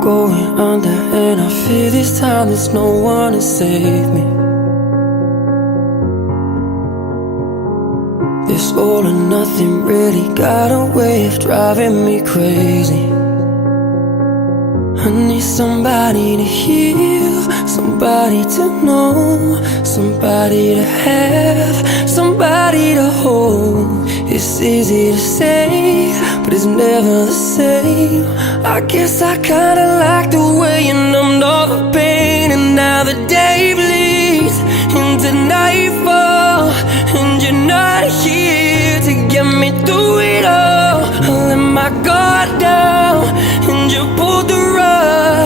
going under, and I fear this time there's no one to save me. This all or nothing really got a way of driving me crazy. I need somebody to heal, somebody to know, somebody to have, somebody to hold. It's easy to say, but it's never the same. I guess I kinda like the way you numbed all the pain, and now the day bleeds into nightfall, and you're not here to get me through it all. I let my guard down, and you pulled the rug.